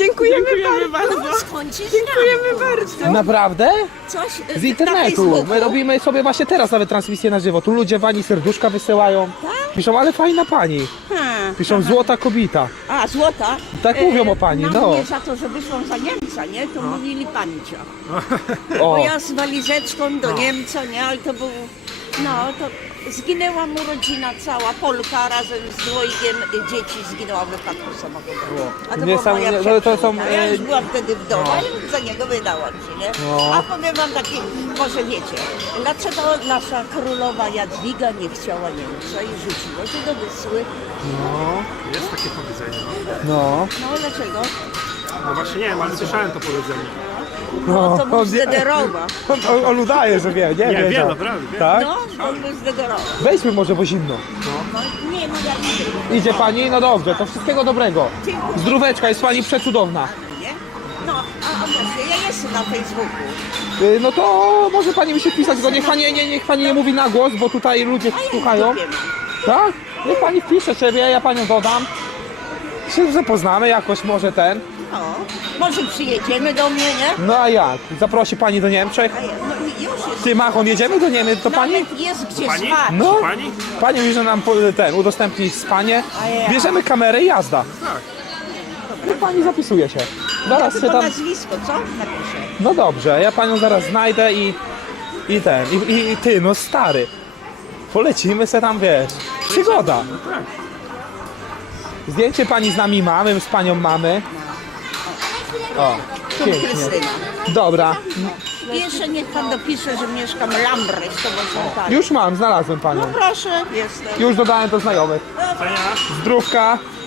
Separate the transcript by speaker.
Speaker 1: Dziękujemy bardzo.
Speaker 2: Dziękujemy
Speaker 1: bardzo.
Speaker 3: Naprawdę?
Speaker 2: Coś
Speaker 3: Z
Speaker 2: na
Speaker 3: internetu.
Speaker 2: Facebooku.
Speaker 3: My robimy sobie właśnie teraz nawet transmisję na żywo. Tu ludzie pani serduszka wysyłają. Piszą, ale fajna pani. Piszą złota kobieta.
Speaker 2: A, złota?
Speaker 3: Tak mówią o pani,
Speaker 2: Na
Speaker 3: no.
Speaker 2: mnie za to, że wyszłam za Niemca, nie? To mówili pancia.
Speaker 3: O,
Speaker 2: Bo ja z walizeczką do Niemca, nie? Ale to był... No, to zginęła mu rodzina cała, Polka razem z dwojgiem dzieci zginęła w wypadku samochodowym. A to była moja
Speaker 3: Niesamowite, to są,
Speaker 2: przyjaciółka. Ja już byłam wtedy w domu, ale za niego wydałam się, nie? A powiem wam taki, może wiecie, dlaczego nasza królowa Jadwiga nie chciała Niemca i rzuciła się do Wysły?
Speaker 1: Jest takie powiedzenie.
Speaker 3: no.
Speaker 2: No, dlaczego?
Speaker 1: No właśnie nie wiem, ale słyszałem to powiedzenie.
Speaker 2: No, to był
Speaker 3: on
Speaker 2: z
Speaker 3: wie-
Speaker 2: Dederowa.
Speaker 3: On udaje, że wie, nie
Speaker 1: Nie,
Speaker 3: wie.
Speaker 1: wiem, naprawdę, wiem.
Speaker 3: Tak?
Speaker 2: No, on był z Dederowa.
Speaker 3: Weźmy może, bo zimno.
Speaker 2: No, nie, no ja idę.
Speaker 3: Idzie pani? No dobrze, to wszystkiego dobrego.
Speaker 2: Dziękuję.
Speaker 3: Zdróweczka, jest pani przecudowna.
Speaker 2: Nie? No, a właśnie, ja jestem na Facebooku.
Speaker 3: No to może pani mi się wpisać, go niech pani nie mówi na głos, bo tutaj ludzie słuchają.
Speaker 2: Dupie mam.
Speaker 3: Tak? Niech pani wpisze siebie, ja panią dodam. Się zapoznamy jakoś może ten.
Speaker 2: No, może przyjedziemy do mnie, nie?
Speaker 3: No a jak? Zaprosi pani do Niemczech?
Speaker 2: A ja, no już jest.
Speaker 3: Ty Machon, jedziemy do Niemiec, to pani?
Speaker 2: Nawet jest gdzie
Speaker 1: Pani?
Speaker 2: spać.
Speaker 3: No,
Speaker 1: Pani?
Speaker 3: pani mówi, że nam udostępni spanie.
Speaker 2: A ja.
Speaker 3: Bierzemy kamerę i jazda.
Speaker 1: Tak.
Speaker 3: No pani zapisuje się. Zaraz się
Speaker 2: Tylko
Speaker 3: tam...
Speaker 2: nazwisko, co? Napiszę.
Speaker 3: No dobrze, ja panią zaraz znajdę i ty, no stary. Polecimy se tam, wiesz. Przygoda.
Speaker 1: No tak.
Speaker 3: Zdjęcie pani z nami mamy, z panią mamy. O,
Speaker 2: Tu
Speaker 3: pięknie.
Speaker 2: Krystyna.
Speaker 3: Dobra,
Speaker 2: Jeszcze niech pan dopisze, że mieszkam Lambres, to może tak.
Speaker 3: już mam, znalazłem panią.
Speaker 2: No proszę, jestem.
Speaker 3: Już dodałem do znajomych.
Speaker 1: Cenia.
Speaker 3: Zdrówka.